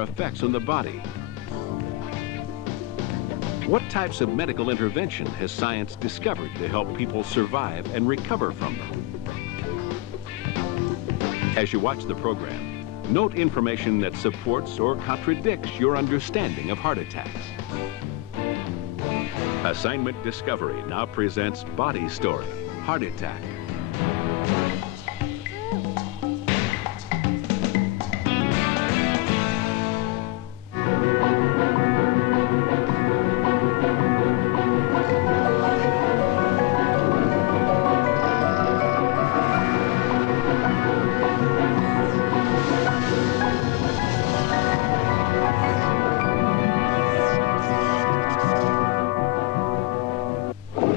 effects on the body. What types of medical intervention has science discovered to help people survive and recover from them? As you watch the program, note information that supports or contradicts your understanding of heart attacks. Assignment Discovery now presents Body Story, Heart Attack.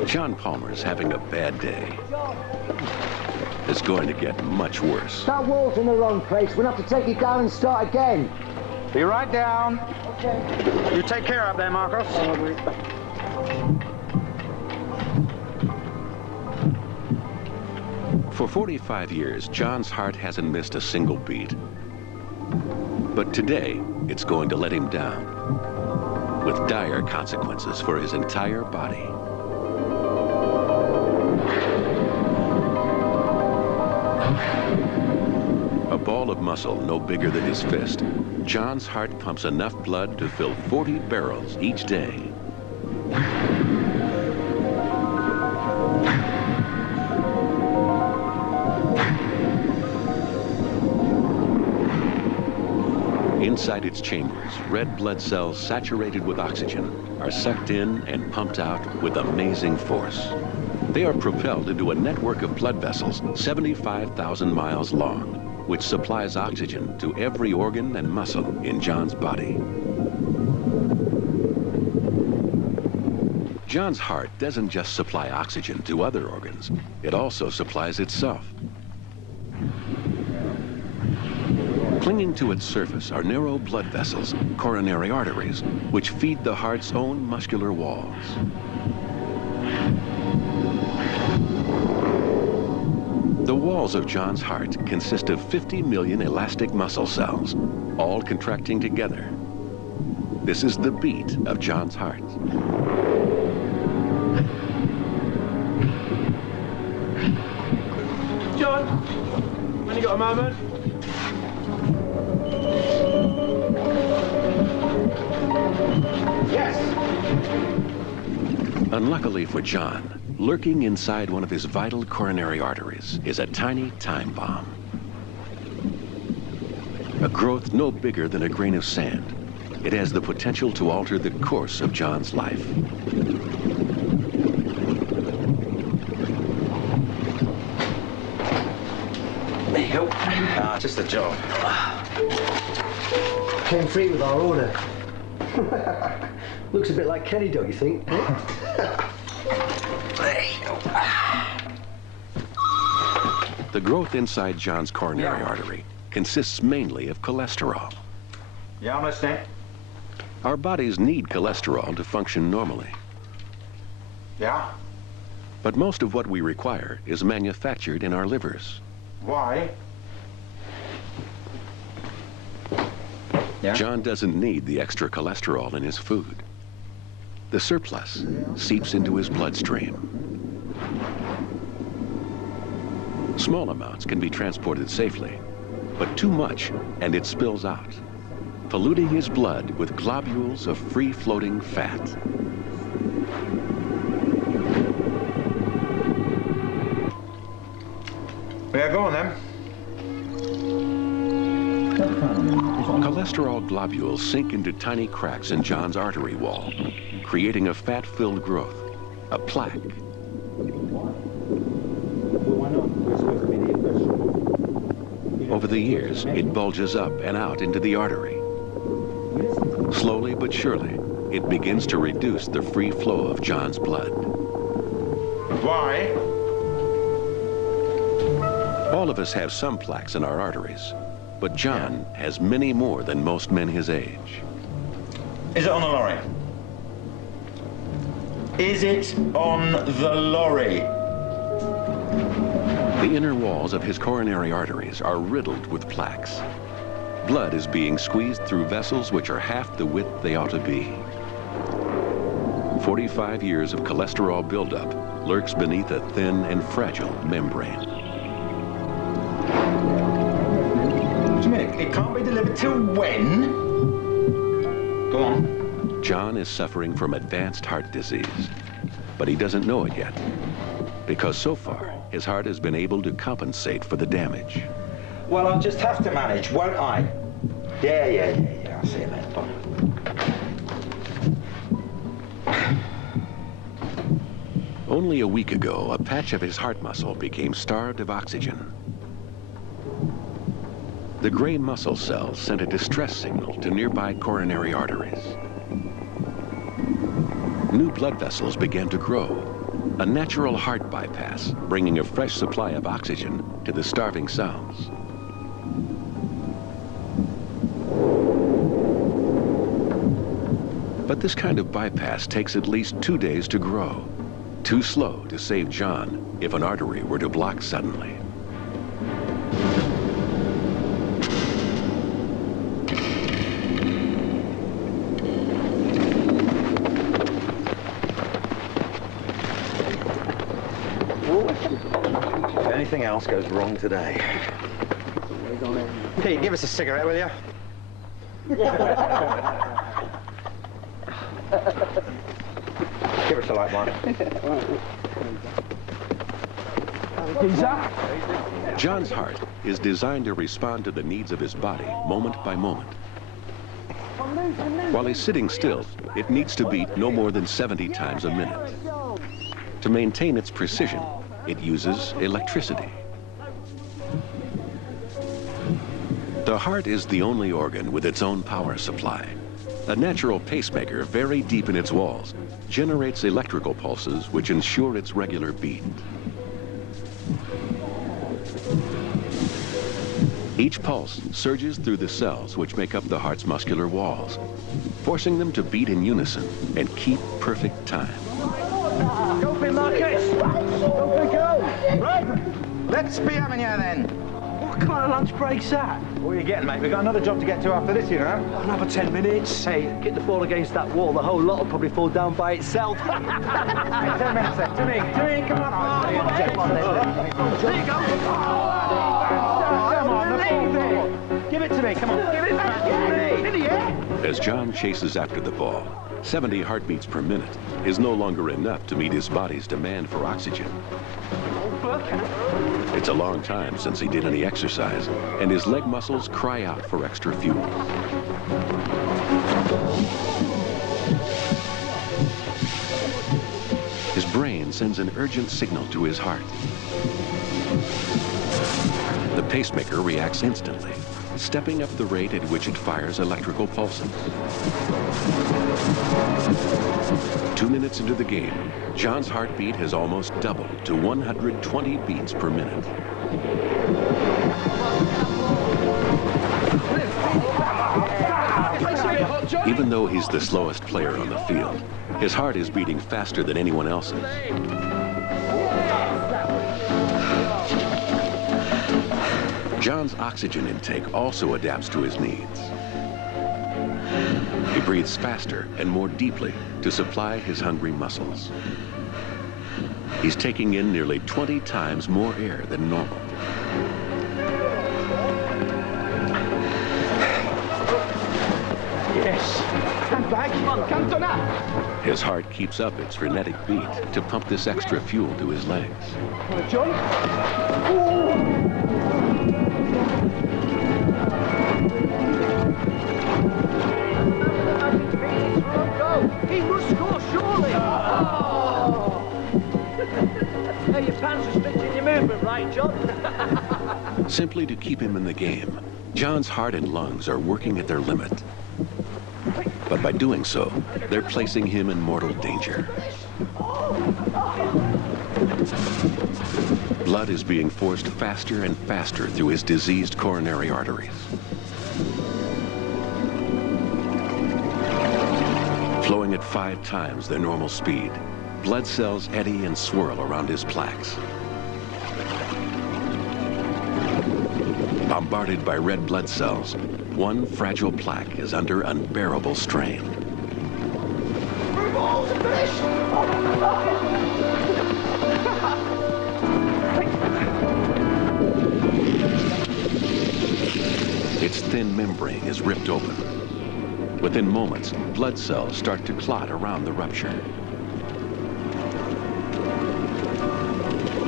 John Palmer's having a bad day. It's going to get much worse. That wall's in the wrong place. We'll have to take it down and start again. Be right down. Okay. You take care up there, Marcos. For 45 years, John's heart hasn't missed a single beat. But today, it's going to let him down, with dire consequences for his entire body. A ball of muscle no bigger than his fist, John's heart pumps enough blood to fill 40 barrels each day. Inside its chambers, red blood cells saturated with oxygen are sucked in and pumped out with amazing force. They are propelled into a network of blood vessels 75,000 miles long, which supplies oxygen to every organ and muscle in John's body. John's heart doesn't just supply oxygen to other organs, it also supplies itself. Clinging to its surface are narrow blood vessels, coronary arteries, which feed the heart's own muscular walls. The walls of John's heart consist of 50 million elastic muscle cells, all contracting together. This is the beat of John's heart. John, when you got a moment? Yes. Unluckily for John, lurking inside one of his vital coronary arteries is a tiny time bomb. A growth no bigger than a grain of sand, it has the potential to alter the course of John's life. There you go. Just a job. Came free with our order. Looks a bit like Kenny, don't you think? The growth inside John's coronary artery consists mainly of cholesterol. Yeah, I'm listening. Our bodies need cholesterol to function normally. Yeah? But most of what we require is manufactured in our livers. Why? Yeah? John doesn't need the extra cholesterol in his food. The surplus seeps into his bloodstream. Small amounts can be transported safely, but too much and it spills out, polluting his blood with globules of free-floating fat. Yeah, go on then. Cholesterol globules sink into tiny cracks in John's artery wall, creating a fat-filled growth, a plaque. Over the years, it bulges up and out into the artery. Slowly but surely, it begins to reduce the free flow of John's blood. Why? All of us have some plaques in our arteries, but John has many more than most men his age. Is it on the lorry? Is it on the lorry? The inner walls of his coronary arteries are riddled with plaques. Blood is being squeezed through vessels which are half the width they ought to be. 45 years of cholesterol buildup lurks beneath a thin and fragile membrane. What do you mean? It can't be delivered till when? Go on. John is suffering from advanced heart disease, but he doesn't know it yet, because so far, his heart has been able to compensate for the damage. Well, I'll just have to manage, won't I? Yeah. I'll see you later. Bye. Only a week ago, a patch of his heart muscle became starved of oxygen. The gray muscle cells sent a distress signal to nearby coronary arteries. New blood vessels began to grow, a natural heart bypass, bringing a fresh supply of oxygen to the starving cells. But this kind of bypass takes at least 2 days to grow. Too slow to save John if an artery were to block suddenly. If anything else goes wrong today. Pete, give us a cigarette, will you? Give us a light one. John's heart is designed to respond to the needs of his body moment by moment. While he's sitting still, it needs to beat no more than 70 times a minute. To maintain its precision, it uses electricity. The heart is the only organ with its own power supply. A natural pacemaker very deep in its walls generates electrical pulses which ensure its regular beat. Each pulse surges through the cells which make up the heart's muscular walls, forcing them to beat in unison and keep perfect time. Go, Phil Marcus! Go! Right, let's be having you then. What kind of lunch break's that? What are you getting, mate? We've got another job to get to after this, you know? Another 10 minutes. Hey, get the ball against that wall. The whole lot will probably fall down by itself. Hey, 10 minutes then. To me, come on. There you go. Come on, give it to me, come on. Give it back to me. As John chases after the ball, 70 heartbeats per minute is no longer enough to meet his body's demand for oxygen. It's a long time since he did any exercise, and his leg muscles cry out for extra fuel. His brain sends an urgent signal to his heart. The pacemaker reacts instantly, stepping up the rate at which it fires electrical pulses. 2 minutes into the game, John's heartbeat has almost doubled to 120 beats per minute. Even though he's the slowest player on the field, his heart is beating faster than anyone else's. John's oxygen intake also adapts to his needs. He breathes faster and more deeply to supply his hungry muscles. He's taking in nearly 20 times more air than normal. Yes. Stand back. Come on, come on up. His heart keeps up its frenetic beat to pump this extra fuel to his legs. Want a joint? He must score, surely! Oh. Hey, your pants are restricting your movement, right, John? Simply to keep him in the game, John's heart and lungs are working at their limit. But by doing so, they're placing him in mortal danger. Blood is being forced faster and faster through his diseased coronary arteries. Flowing at 5 times their normal speed, blood cells eddy and swirl around his plaques. bombarded by red blood cells, one fragile plaque is under unbearable strain. Its thin membrane is ripped open. Within moments, blood cells start to clot around the rupture.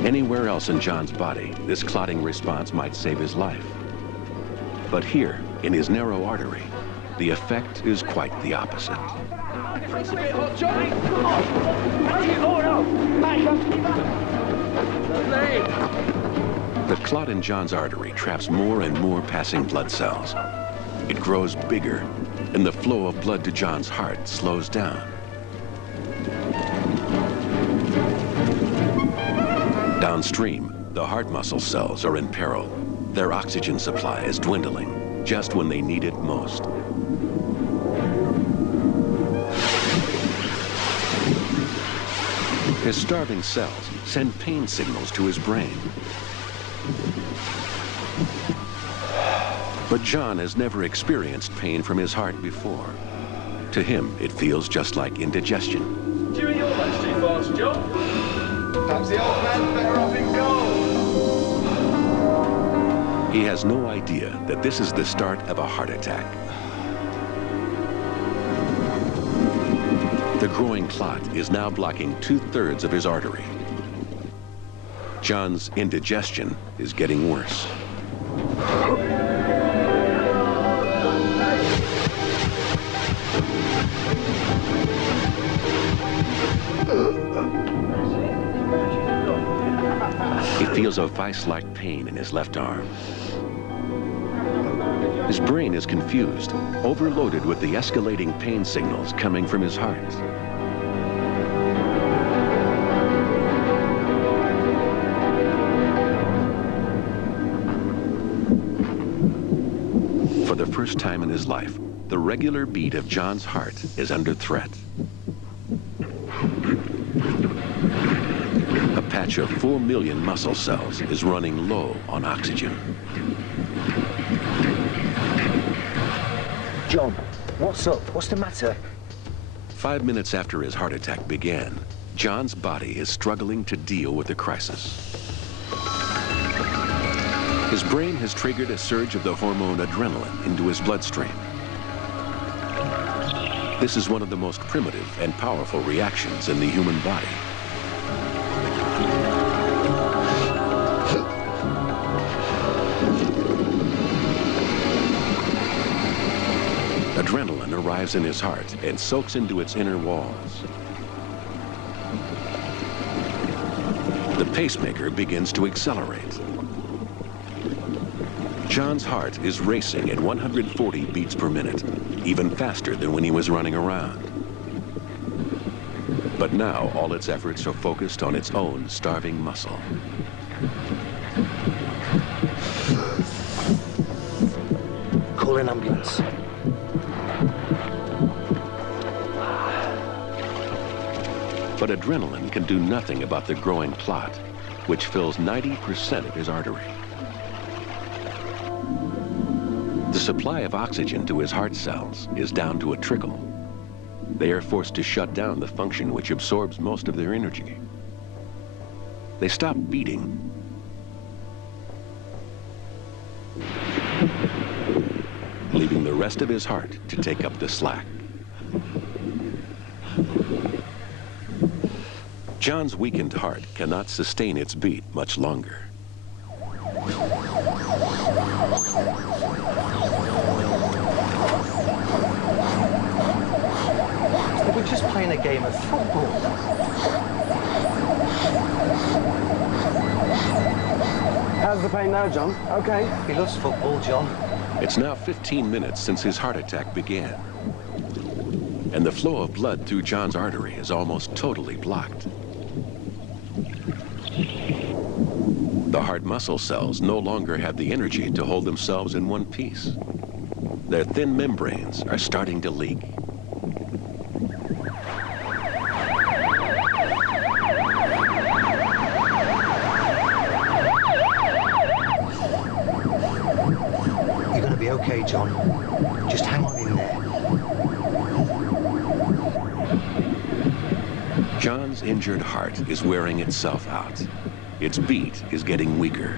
Anywhere else in John's body, this clotting response might save his life. But here, in his narrow artery, the effect is quite the opposite. It's a bit hot, Johnny. Come on. Oh, no. The clot in John's artery traps more and more passing blood cells. It grows bigger, and the flow of blood to John's heart slows down. Downstream, the heart muscle cells are in peril. Their oxygen supply is dwindling, just when they need it most. His starving cells send pain signals to his brain. But John has never experienced pain from his heart before. To him, it feels just like indigestion. Do you eat all much too fast, John? Perhaps the old man's better off in gold. He has no idea that this is the start of a heart attack. The growing clot is now blocking 2/3 of his artery. John's indigestion is getting worse. He feels a vice-like pain in his left arm. His brain is confused, overloaded with the escalating pain signals coming from his heart. For the first time in his life, the regular beat of John's heart is under threat. A patch of 4 million muscle cells is running low on oxygen. John, what's up? What's the matter? 5 minutes after his heart attack began, John's body is struggling to deal with the crisis. His brain has triggered a surge of the hormone adrenaline into his bloodstream. This is one of the most primitive and powerful reactions in the human body. Adrenaline arrives in his heart and soaks into its inner walls. The pacemaker begins to accelerate. John's heart is racing at 140 beats per minute, even faster than when he was running around. But now all its efforts are focused on its own starving muscle. Call an ambulance. But adrenaline can do nothing about the growing clot, which fills 90% of his artery. The supply of oxygen to his heart cells is down to a trickle. They are forced to shut down the function which absorbs most of their energy. They stop beating, leaving the rest of his heart to take up the slack. John's weakened heart cannot sustain its beat much longer. We're just playing a game of football. How's the pain now, John? Okay. He loves football, John. It's now 15 minutes since his heart attack began, and the flow of blood through John's artery is almost totally blocked. The heart muscle cells no longer have the energy to hold themselves in one piece. Their thin membranes are starting to leak. okay, John. Just hang on in there. John's injured heart is wearing itself out. Its beat is getting weaker.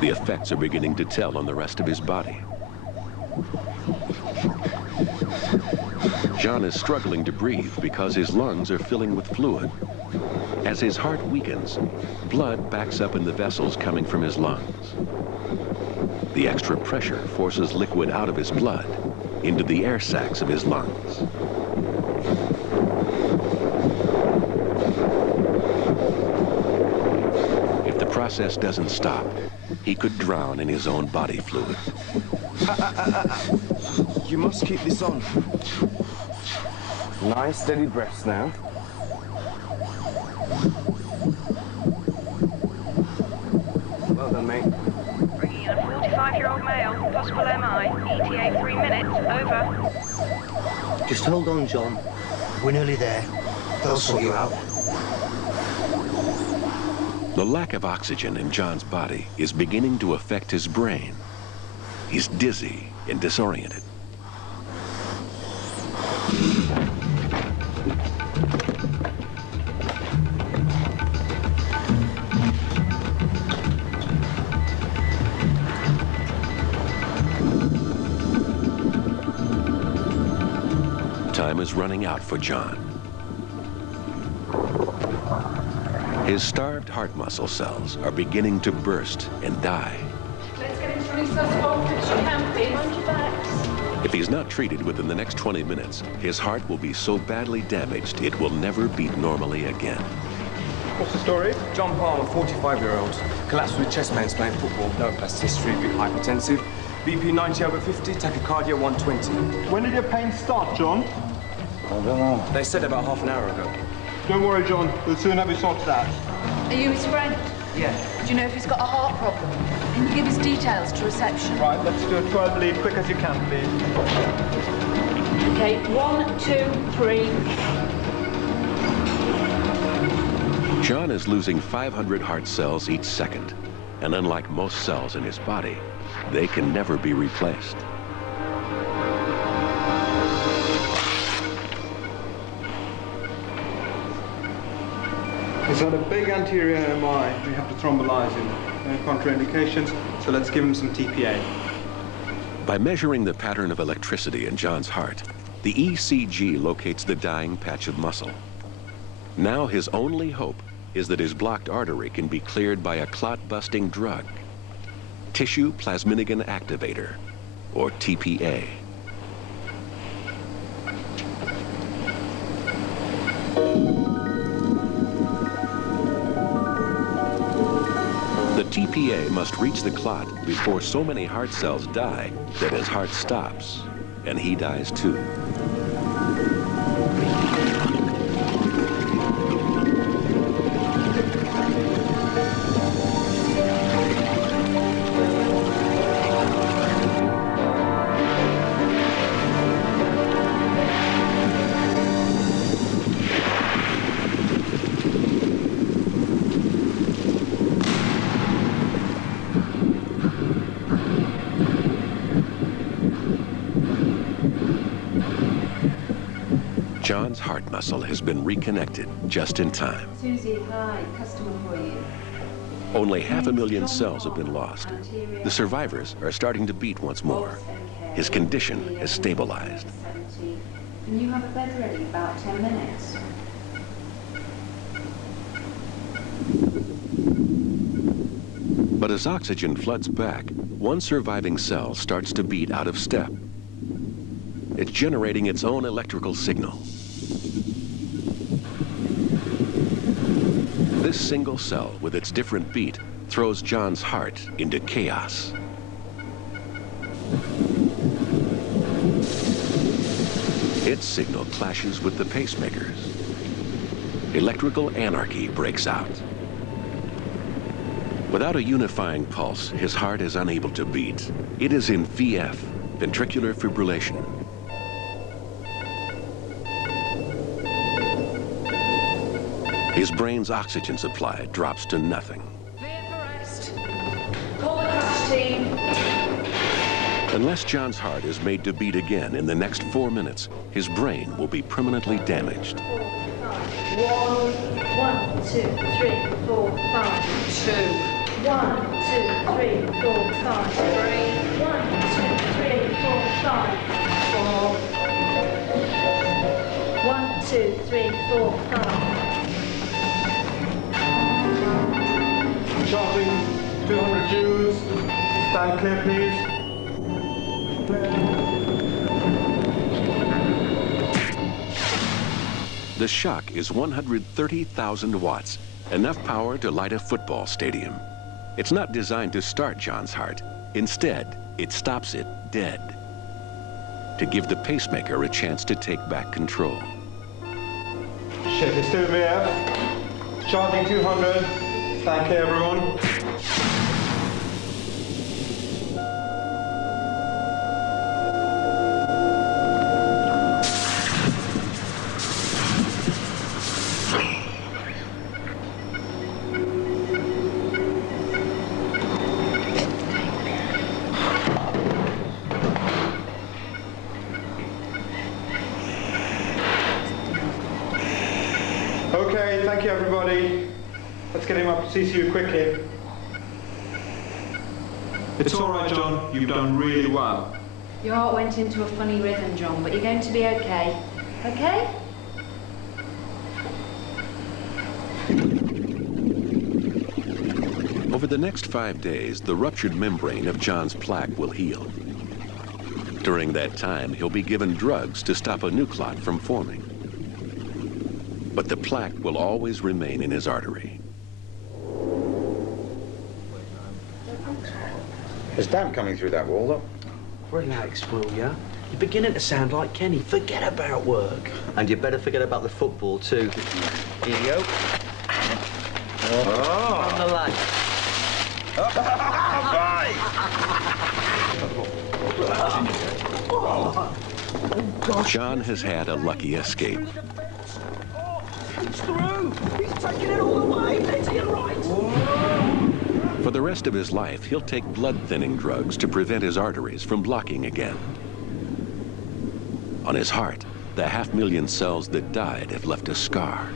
The effects are beginning to tell on the rest of his body. John is struggling to breathe because his lungs are filling with fluid. As his heart weakens, blood backs up in the vessels coming from his lungs. The extra pressure forces liquid out of his blood into the air sacs of his lungs. If the process doesn't stop, he could drown in his own body fluid. You must keep this on. Nice, steady breaths now. Well done, mate. Bringing in a 45-year-old male, possible MI, ETA 3 minutes, over. Just hold on, John. We're nearly there. They'll sort you out. The lack of oxygen in John's body is beginning to affect his brain. He's dizzy and disoriented. Time is running out for John. His starved heart muscle cells are beginning to burst and die. Let's get him to resusc as you can, please. Mind your backs. If he's not treated within the next 20 minutes, his heart will be so badly damaged it will never beat normally again. What's the story? John Palmer, 45-year-old. Collapsed with chest pains playing football. No past history, big hypertensive. BP 90/50, tachycardia 120. When did your pain start, John? I don't know. They said about half an hour ago. Don't worry, John. We'll soon have you sorted out. Are you his friend? Yeah. Do you know if he's got a heart problem? Can you give his details to reception? Right, let's do a 12 lead, quick as you can, please. Okay, 1, 2, 3. John is losing 500 heart cells each second, and unlike most cells in his body, they can never be replaced. He's had a big anterior MI. We have to thrombolize him. No contraindications, so let's give him some TPA. By measuring the pattern of electricity in John's heart, the ECG locates the dying patch of muscle. Now his only hope is that his blocked artery can be cleared by a clot-busting drug, tissue plasminogen activator, or TPA. The TPA must reach the clot before so many heart cells die that his heart stops, and he dies too. John's heart muscle has been reconnected just in time. Susie, hi, customer for you. Only 500,000 cells have been lost. The survivors are starting to beat once more. His condition has stabilized. Can you have a bed ready in about 10 minutes? But as oxygen floods back, one surviving cell starts to beat out of step. It's generating its own electrical signal. This single cell with its different beat throws John's heart into chaos. Its signal clashes with the pacemaker's. Electrical anarchy breaks out. Without a unifying pulse, his heart is unable to beat. It is in VF, ventricular fibrillation. His brain's oxygen supply drops to nothing. Clear for rest. Call the crash team. Unless John's heart is made to beat again in the next 4 minutes, his brain will be permanently damaged. 1, 2, 3, 4, 5. 2. 1, 2, 3, 4, 5. 3. 1, 2, 3, 4, 5. 4. 1, 2, 3, 4, 5. Charging 200 Jews. Stand clear, please. The shock is 130,000 watts, enough power to light a football stadium. It's not designed to start John's heart. Instead, it stops it dead, to give the pacemaker a chance to take back control. Shift is 2 VF. Charging 200. Stand clear, everyone. Okay, thank you, everybody. Let's get him up to CCU quickly. It's all right, John. You've done really well. Your heart went into a funny rhythm, John, but you're going to be okay. Okay? Over the next 5 days, the ruptured membrane of John's plaque will heal. During that time, he'll be given drugs to stop a new clot from forming. But the plaque will always remain in his artery. There's damp coming through that wall, though. Relax, will ya? You're beginning to sound like Kenny. Forget about work. And you better forget about the football, too. Here you go. Oh. On the leg. John has had a lucky escape. It's through! He's taking it all the way! There to your right! For the rest of his life, he'll take blood-thinning drugs to prevent his arteries from blocking again. On his heart, the 500,000 cells that died have left a scar.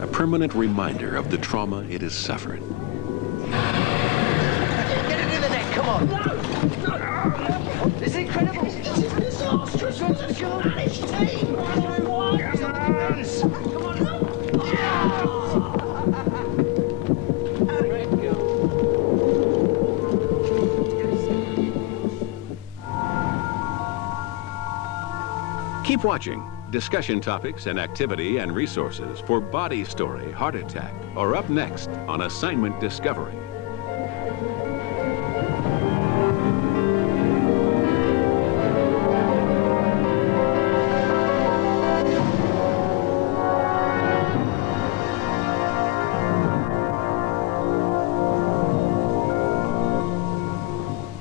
A permanent reminder of the trauma it has suffered. Get it in the net, come on! No! This is incredible! It's last Christmas of your managed team! Come on, Keep watching. Discussion topics and activity and resources for body story, heart attack, are up next on Assignment Discovery.